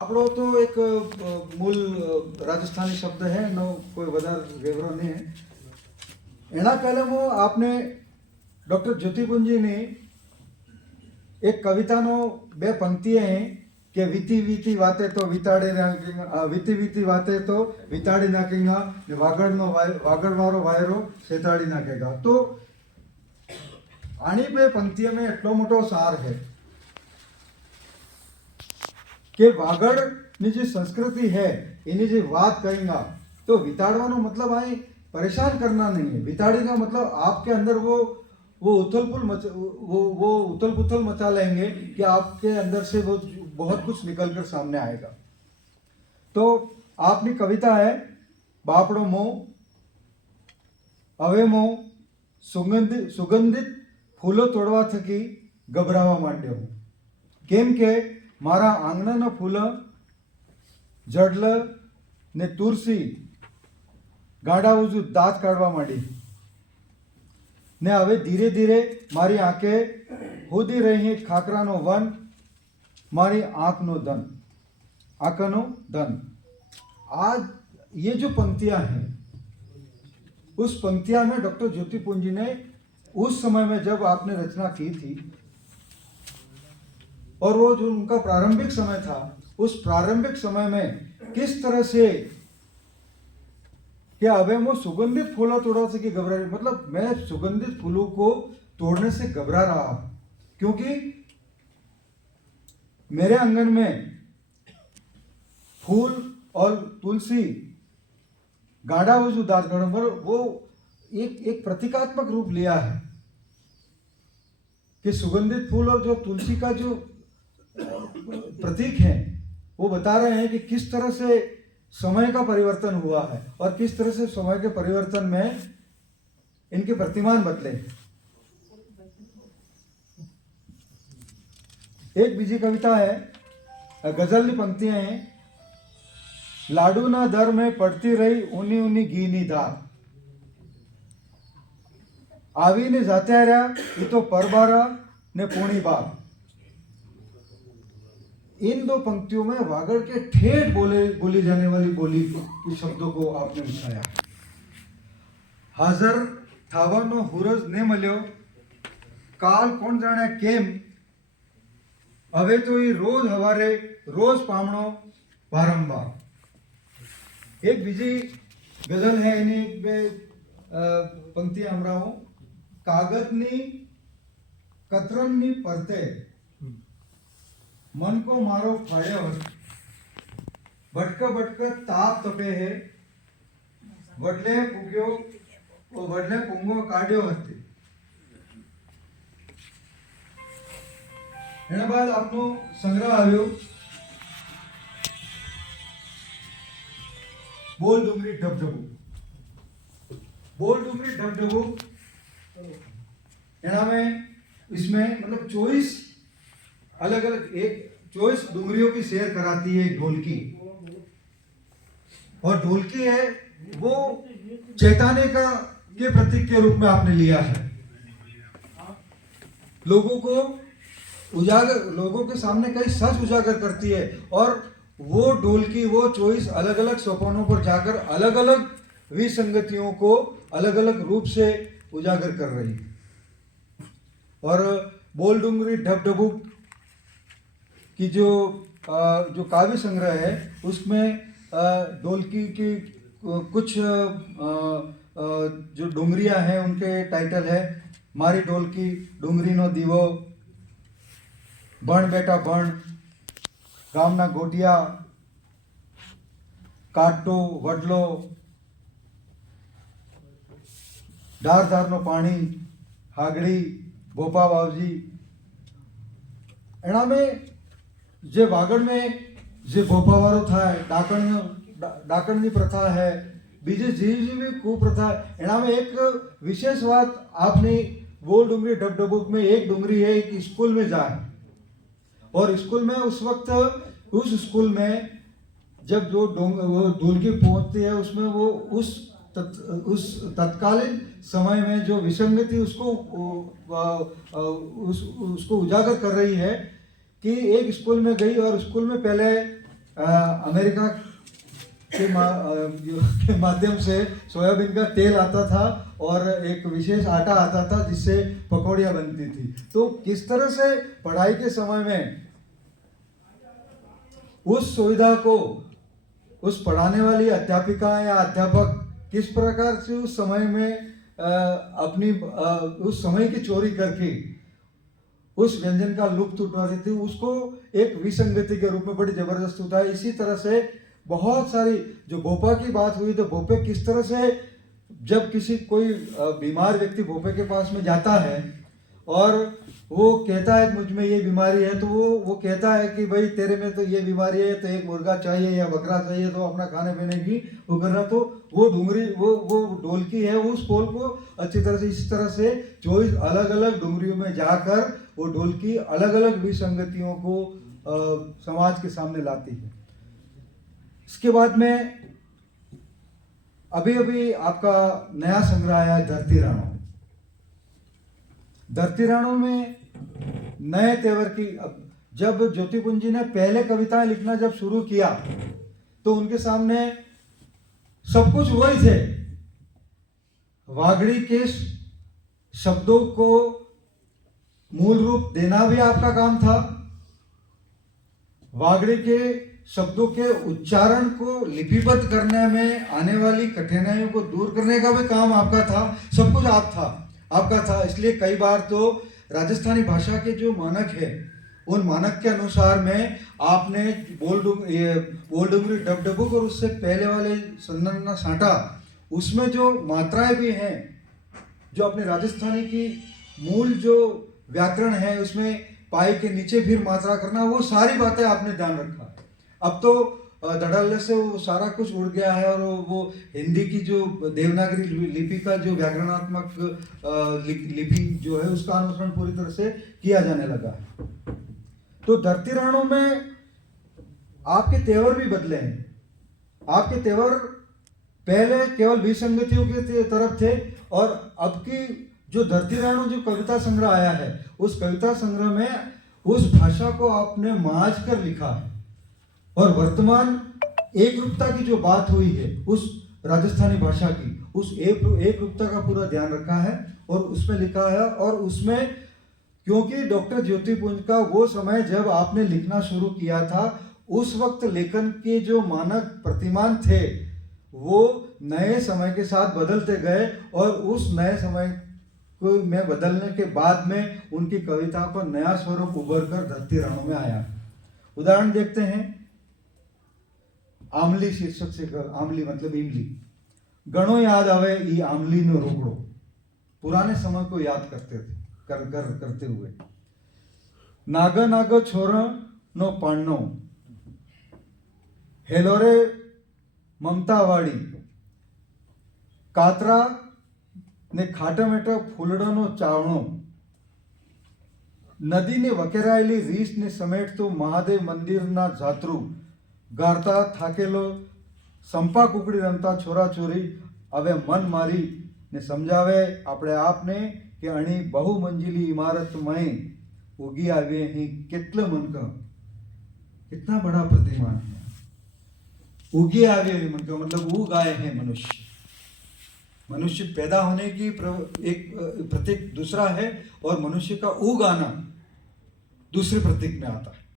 આપણો તો એક મૂળ રાજસ્થાनी શબ્દ है નો કોઈ વધારે વેવરો નહીં है એના પહેલાં આપને ડૉક્ટર જ્યોતિપુંજીની એક કવિતાનો બે પંક્તિએ हैं કે વીતી વીતી વાતે તો વિતાડી નાખીંગા વીતી વીતી વાતે તો વિતાડી નાખીંગા ને વાગડવાળો વાયરો શેતાડી નાખેગા તો આની બે પંક્તિઓ में એટલો મોટો સાર है કે વાગડની જે સંસ્કૃતિ है એની જે વાત कहेंगा तो विताड़वानो मतलब आई परेशान करना नहीं है। विताड़ी का मतलब आपके अंदर वो उथल पुथल मचा लेंगे कि आपके अंदर से वो बहुत कुछ निकल कर सामने आएगा। तो आपकी कविता है बापड़ो मोह अवे मोह सुगंधित फूलो तोड़वा थकी गभरावा मांड्यो हूँ केम के मारा आंगणाना फूल जडल ने तुलसी गाड़ा उजू दांत काढ़वा मांडी ने हवे धीरे धीरे मारी आंखे होदी रही खाकरानो वन मारी आंखनो धन। आज ये जो पंक्तियां हैं उस पंक्तियां में डॉक्टर ज्योतिपुंजी ने उस समय में जब आपने रचना की थी और वो जो उनका प्रारंभिक समय था उस प्रारंभिक समय में किस तरह से कि अबे वो सुगंधित फूलों तोड़ा से कि घबरा रही मतलब मैं सुगंधित फूलों को तोड़ने से घबरा रहा हूं क्योंकि मेरे आंगन में फूल और तुलसी गाढ़ा वो जो दांत पर वो एक प्रतीकात्मक रूप लिया है कि सुगंधित फूल और जो तुलसी का जो प्रतीक है वो बता रहे हैं कि किस तरह से समय का परिवर्तन हुआ है और किस तरह से समय के परिवर्तन में इनके प्रतिमान बदले। एक बीजी कविता है गजल की पंक्तियां हैं लाडू ना दर में पड़ती रही ऊनी ऊनी घी नी धार आवी ने जात्या रहा ये तो परबारा ने पूणी बार। इन दो पंक्तियों में वागड़ के ठेठ बोली जाने वाली बोली के शब्दों को आपने मिलाया। हाजर थावानो हुरज ने मल्यो काल कौन जाने केम हवे तो ये रोज हवारे रोज पामणो बारंबार। एक बीजी गजल है इन्हीं पे पंक्ति हमराओ कागजनी कतरननी परते मन को मारो फाड़्यो भटक भटक ताप तपे है वडले पुंगो काढ़्यो हते। एना बाद आपनो संग्रह आव्यो बोल डुंगरी ढबढबू एना में इसमें मतलब 24 अलग अलग एक 24 डुंगरियों की शेर कराती है एक ढोलकी और ढोलकी है वो चेताने का के प्रतीक के रूप में आपने लिया है। लोगों के सामने कई सच उजागर करती है और वो ढोलकी वो 24 अलग अलग सोपानों पर जाकर अलग अलग विसंगतियों को अलग अलग रूप से उजागर कर रही है। और बोल डुंगरी ढबढबू की जो काव्य संग्रह है उसमें ढोलकी की कुछ जो डुंगरियां हैं उनके टाइटल है मारी ढोलकी डुंगरी नो दीवो बण बेटा बण गामना गोटिया काटो वडलो धार धार नो पानी हागड़ी भोपा बावजी। एना में जे वागड़ में जे भोपावारो था डाकणनी प्रथा है बीजे जीवी कुप्रथा एना में एक विशेष बात आपने बोल डुंगरी ढबढबूक में एक डुंगरी है एक स्कूल में जाए और स्कूल में उस वक्त उस स्कूल में जब जो ढोलकी पहुंचती है उसमें वो उस तत्कालीन समय में जो विसंगति उसको उजागर कर रही है कि एक स्कूल में गई और स्कूल में पहले अमेरिका के माध्यम से सोयाबीन का तेल आता था और एक विशेष आटा आता था जिससे पकौड़ियाँ बनती थी। तो किस तरह से पढ़ाई के समय में उस सुविधा को उस पढ़ाने वाली अध्यापिका या अध्यापक किस प्रकार से उस समय में उस समय की चोरी करके उस व्यंजन का लुप्त उठवाती थी, उसको एक विसंगति के रूप में बड़ी जबरदस्त होता है। इसी तरह से बहुत सारी जो भोपा की बात हुई, तो भोपे किस तरह से जब किसी कोई बीमार व्यक्ति भोपे के पास में जाता है और वो कहता है मुझ में ये बीमारी है, तो वो कहता है कि भाई तेरे में तो ये बीमारी है, तो एक मुर्गा चाहिए या बकरा चाहिए, तो अपना खाने पीने की वो कर रहा। तो वो डुंगरी वो ढोलकी है, वो उस पोल को अच्छी तरह से इस तरह से 24 अलग अलग डुंगरियों में जाकर वो ढोलकी अलग अलग विसंगतियों को समाज के सामने लाती है। इसके बाद में अभी आपका नया संग्रह आया धरती राणो। धरती राणो में नए तेवर की, जब ज्योतिपुंज जी ने पहले कविताएं लिखना जब शुरू किया तो उनके सामने सब कुछ वही थे। वागड़ी के शब्दों को मूल रूप देना भी आपका काम था, वागड़ी के शब्दों के उच्चारण को लिपिबद्ध करने में आने वाली कठिनाइयों को दूर करने का भी काम आपका था। सब कुछ आपका था। इसलिए कई बार तो राजस्थानी भाषा के जो मानक है, उन मानक के अनुसार में आपने बोल डुंगरी डबडबुक और उससे पहले वाले संदन साटा, उसमें जो मात्राएं भी हैं, जो अपने राजस्थानी की मूल जो व्याकरण है उसमें पाई के नीचे फिर मात्रा करना, वो सारी बातें आपने ध्यान रखा। अब तो धड़ल्ले से वो सारा कुछ उड़ गया है और वो हिंदी की जो देवनागरी लिपि का जो व्याकरणात्मक लिपि जो है उसका अनुसरण पूरी तरह से किया जाने लगा है। तो धरती राणो में आपके तेवर भी बदले हैं। आपके तेवर पहले केवल विसंगतियों की तरफ थे और अब की जो धरती राणो जो कविता संग्रह आया है, उस कविता संग्रह में उस भाषा को आपने मांझ कर लिखा है और वर्तमान एक रूपता की जो बात हुई है उस राजस्थानी भाषा की, उस एक रूपता का पूरा ध्यान रखा है और उसमें लिखा है। और उसमें क्योंकि डॉक्टर ज्योतिपुंज का वो समय जब आपने लिखना शुरू किया था, उस वक्त लेखन के जो मानक प्रतिमान थे वो नए समय के साथ बदलते गए और उस नए समय को में बदलने के बाद में उनकी कविता को नया स्वरूप उभर कर धरती राणो में आया। उदाहरण देखते हैं। आमली शीर्षक से, आमली मतलब इमली। गणों याद आवे ई आमली नो रोकड़ो। पुराने समय को याद करते हुए। नागा नागा छोरा नो पाणनो, हेलोरे ममतावाड़ी, कातरा ने खाटा मेटा फूलड़ानो चावणो, नदी ने वकेराયેલી રીસ ને સમેટતું મહાદેવ મંદિરના જાત્રુ, ગારતા થાકેલો સંપા કુકડી રમતા છોરા છોરી, હવે મન મારી ને સમજાવે આપણે આપને કે અણી બહુ મંજિલી ઇમારતમાં ઉગી આવે અહીં કેટલા मन का, कितना बड़ा प्रतिमान है। उगी आवे मन का मतलब उग आए हैं मनुष्य। मनुष्य पैदा होने की एक प्रतीक दूसरा है और मनुष्य का उग आना दूसरे प्रतीक में आता है।